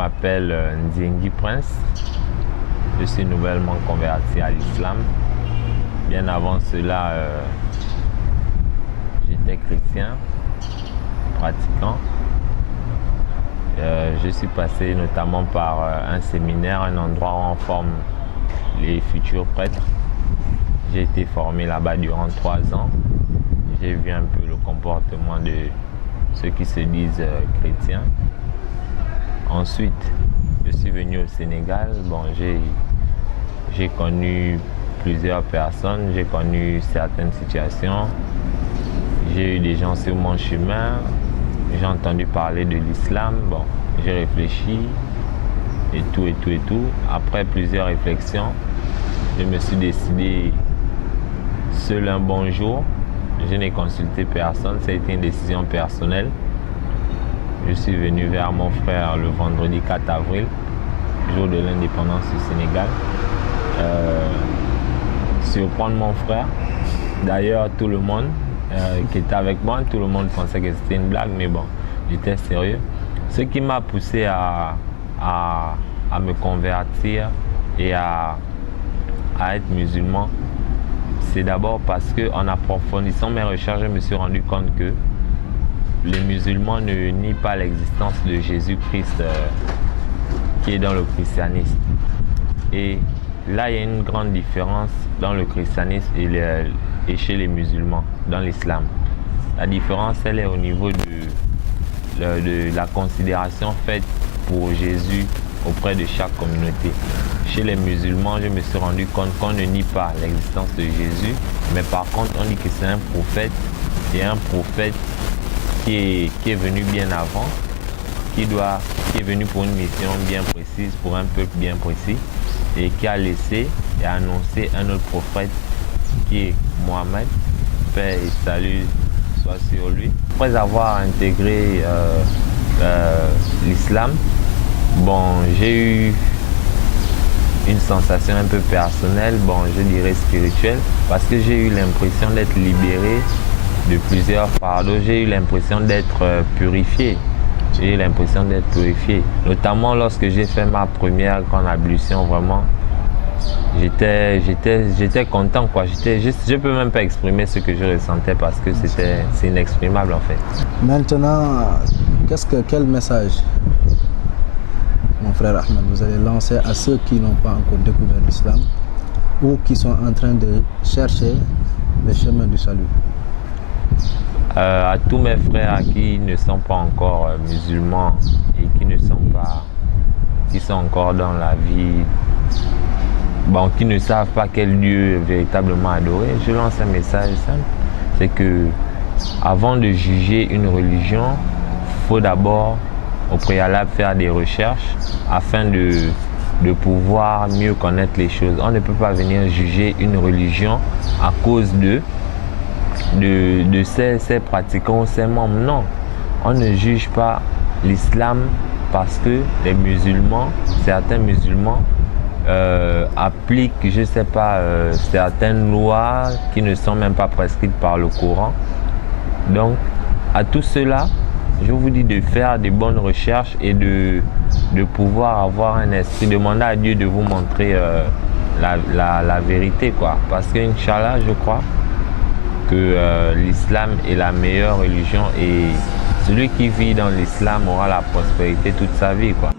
m'appelle Nziengi Prince. Je suis nouvellement converti à l'islam. Bien avant cela, j'étais chrétien, pratiquant. Je suis passé notamment par un séminaire, un endroit où on forme les futurs prêtres. J'ai été formé là-bas durant 3 ans. J'ai vu un peu le comportement de ceux qui se disent chrétiens. Ensuite, je suis venu au Sénégal. Bon, j'ai connu plusieurs personnes, j'ai connu certaines situations. J'ai eu des gens sur mon chemin. J'ai entendu parler de l'islam. Bon, j'ai réfléchi et tout. Après plusieurs réflexions, je me suis décidé seul un bon jour. Je n'ai consulté personne, ça a été une décision personnelle. Je suis venu vers mon frère le vendredi 4 avril, jour de l'indépendance du Sénégal, surprendre mon frère. D'ailleurs, tout le monde qui était avec moi, tout le monde pensait que c'était une blague, mais bon, j'étais sérieux. Ce qui m'a poussé à me convertir et à être musulman, c'est d'abord parce qu'en approfondissant mes recherches, je me suis rendu compte que les musulmans ne nient pas l'existence de Jésus-Christ qui est dans le christianisme. Et là, il y a une grande différence dans le christianisme et chez les musulmans, dans l'islam. La différence, elle est au niveau de la considération faite pour Jésus auprès de chaque communauté. Chez les musulmans, je me suis rendu compte qu'on ne nie pas l'existence de Jésus, mais par contre, on dit que c'est un prophète, et un prophète qui est venu bien avant, qui est venu pour une mission bien précise, pour un peuple bien précis, et qui a laissé et annoncé un autre prophète qui est Mohammed, paix et salut soit sur lui. Après avoir intégré l'islam, bon, j'ai eu une sensation un peu personnelle, bon, je dirais spirituelle, parce que j'ai eu l'impression d'être libéré de plusieurs fardeaux, j'ai eu l'impression d'être purifié. J'ai eu l'impression d'être purifié, notamment lorsque j'ai fait ma première grande ablution, vraiment. J'étais content, quoi. Je peux même pas exprimer ce que je ressentais parce que c'est inexprimable en fait. Maintenant, quel message, mon frère Ahmed, vous allez lancer à ceux qui n'ont pas encore découvert l'islam ou qui sont en train de chercher le chemin du salut? À tous mes frères qui ne sont pas encore musulmans et qui sont encore dans la vie, bon, qui ne savent pas quel Dieu véritablement adorer, je lance un message simple, c'est que avant de juger une religion, il faut d'abord au préalable faire des recherches afin de pouvoir mieux connaître les choses. On ne peut pas venir juger une religion à cause de ses pratiquants, ses membres. Non, on ne juge pas l'islam parce que les musulmans, certains musulmans appliquent, je sais pas, certaines lois qui ne sont même pas prescrites par le Coran. Donc, à tout cela, je vous dis de faire des bonnes recherches et de pouvoir avoir un esprit, demander à Dieu de vous montrer la vérité, quoi. Parce que, Inch'Allah, je crois que l'islam est la meilleure religion et celui qui vit dans l'islam aura la prospérité toute sa vie, quoi.